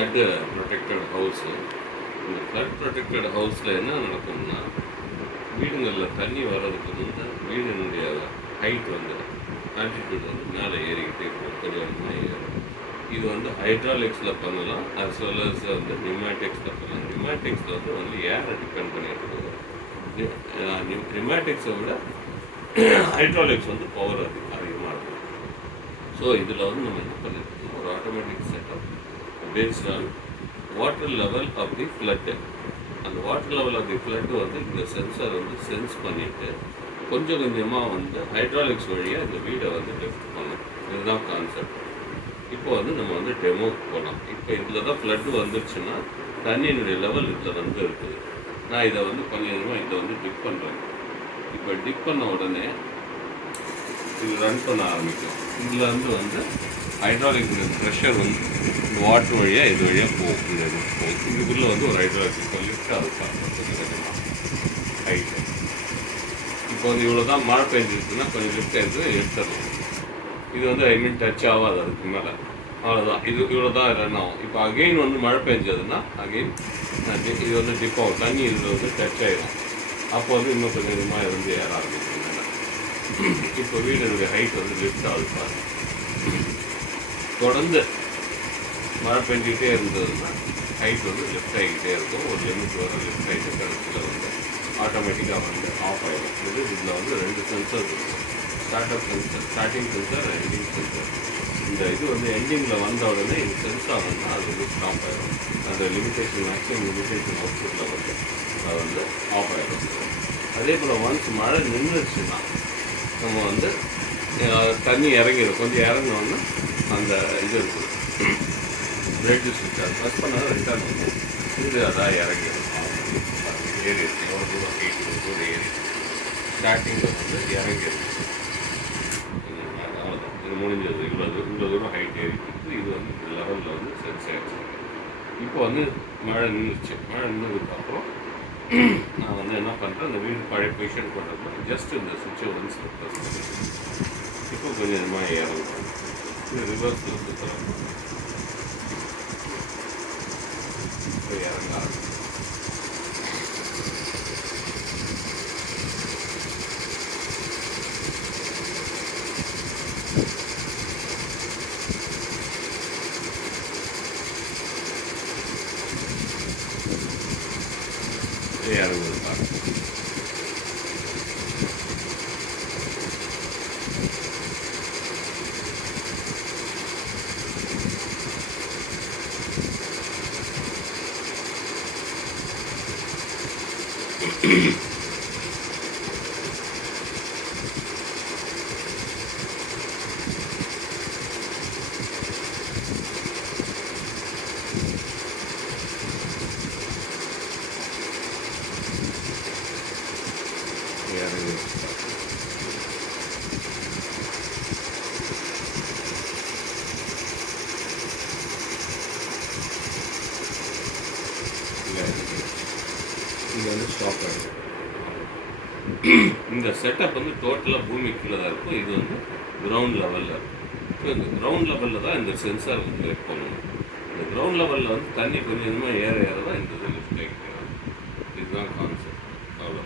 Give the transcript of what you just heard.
Flood protected house. இந்த flood protected ஹவுஸில் என்ன நடக்கும்னா, வீடுங்களில் தண்ணி வர்றதுக்கு வந்து வீடினுடைய ஹைட் வந்து ஆல்டிடியூட் வந்து மேலே ஏறிக்கிட்டே இருக்கும், கொஞ்சமாக ஏறும். இது வந்து ஹைட்ராலிக்ஸில் பண்ணலாம், அஸ் வெல் அஸ் வந்து நியூமேட்டிக்ஸில் பண்ணலாம். நியூமேட்டிக்ஸில் வந்து ஏரை டிபெண்ட் பண்ணிட்டு நியூமேட்டிக்ஸை விட ஹைட்ராலிக்ஸ் வந்து பவர் அதிகமாக இருக்கும். ஸோ இதில் வந்து நம்ம என்ன பண்ணியிருக்கோம், ஒரு automatic setup based on water level of the flood. அந்த water level of the flood வந்து இந்த சென்சார் வந்து சென்ஸ் பண்ணிவிட்டு கொஞ்சம் கொஞ்சமாக வந்து ஹைட்ராலிக்ஸ் வழியாக இந்த வீடை வந்து லிஃப்ட் பண்ணும். இதுதான் கான்செப்ட். இப்போ வந்து நம்ம வந்து டெமோக்கு போகலாம். இப்போ இதில் தான் ஃப்ளட்டு வந்துருச்சுன்னா தண்ணியினுடைய லெவல் இதில் வந்து இருக்குது. நான் இதை வந்து கொஞ்சம் கொஞ்சமாக இதை வந்து டிப் பண்ணுறேன். இப்போ டிப் பண்ண உடனே இது ரன் பண்ண ஆரம்பிக்கும். இதுலேருந்து வந்து ஹைட்ராலிக் ப்ரெஷர் வந்து இந்த வாட்டர் வழியாக இது வழியாக போகும். இந்த இது போகும். இதுக்குள்ளே வந்து ஒரு ஹைட்ராலிக் இப்போ லிஃப்ட் ஆகுது கொஞ்சம் கொஞ்சமாக ஹைட்டு. இப்போ வந்து இவ்வளோ தான் மழை பெஞ்சிருச்சுன்னா கொஞ்சம் லிஃப்ட் ஆகிடுது, எடுத்துடலாம். இது வந்து டச் ஆகாது அதுக்கு மேலே, அவ்வளோதான். இது இவ்வளோ தான் ரன் ஆகும். இப்போ அகெயின் வந்து மழை பெஞ்சதுன்னா அகெயின் இது வந்து டிப் ஆகும், தண்ணி இதில் வந்து டச் ஆகிடும். அப்போ வந்து இன்னும் கொஞ்சம் கொஞ்சமாக வந்து ஏற ஆரம்பிக்கும். இப்போ வீடுடைய ஹைட் வந்து லிஃப்ட் ஆகுது பாருங்க. தொடர்ந்து மழை பெஞ்சிக்கிட்டே இருந்ததுன்னா ஹைட் வந்து லிஃப்ட் ஆகிக்கிட்டே இருக்கும். ஒரு லிமிட் வர லிஃப்ட் ஆகிட்டு கடைசியில் வந்து ஆட்டோமேட்டிக்காக வந்து ஆஃப் ஆகிடும். இதில் வந்து 2 சென்சர் இருக்கும், ஸ்டார்டிங் சென்சார், எண்டிங் சென்சார். இந்த இது வந்து எண்டிங்கில் வந்த உடனே இது சென்ஸ் ஆகும்னா அது வந்து ஸ்டாப் ஆகிடும். அந்த லிமிட்டேஷன் மேக்ஸிமம் லிமிட்டேஷன் அவுட்புட்டில் வந்து அது வந்து ஆஃப் ஆகிடும். அதே போல் ஒன்ஸ் மழை நின்றுச்சுன்னா நம்ம வந்து தண்ணி இறங்கிடும். கொஞ்சம் இறங்கினோன்னா அந்த இது இருக்குது பிரெட் ஸ்விட்ச், அது ப்ரெஸ் பண்ணால் ரிட்டர்ன் வந்து இது அதான் இறங்கிடும். ஏறி இருக்கு, எவ்வளோ தூரம் ஹீட் தூரம் ஏறி ஸ்டார்டிங்கில் வந்து இறங்கிடுச்சு. அவ்வளோதான், இது முடிஞ்சது. இவ்வளோ தூரம் ஹைட் ஏறிட்டு இது வந்து லெவலில் வந்து சென்ஸ் ஆகிடுச்சு. இப்போ வந்து மழை நின்றுச்சு. மழை நின்றதுக்கப்புறம் நான் வந்து என்ன பண்ணுறேன், அந்த வீடு பழைய பொசிஷன் பண்ணுறப்ப ஜஸ்ட் இந்த சுவிட்சை வந்து ப்ரெஸ் பண்ணி இப்போ கொஞ்சம் கொஞ்சமாக இறங்குறோம். இது ரிவர்ஸில் சுற்றுறோம். இப்போ இறங்க ஆரம்பிச்சு இறங்குது பாருங்க. இது வந்து ஸ்டாப் ஆகிடும். இந்த செட்டப் வந்து டோட்டலாக பூமி கீழே தான் இருக்கும். இது வந்து கிரவுண்ட் லெவலில் இருக்கும். ஸோ இந்த கிரவுண்ட் லெவலில் தான் இந்த சென்சார் வந்து கலெக்ட் பண்ணணும். இந்த கிரவுண்ட் லெவலில் வந்து தண்ணி கொஞ்சம் கொஞ்சமாக ஏற ஏற தான் இந்த இது லிஃப்ட் ஆகிட்டு. இதுதான் கான்செப்ட். அவ்வளோ.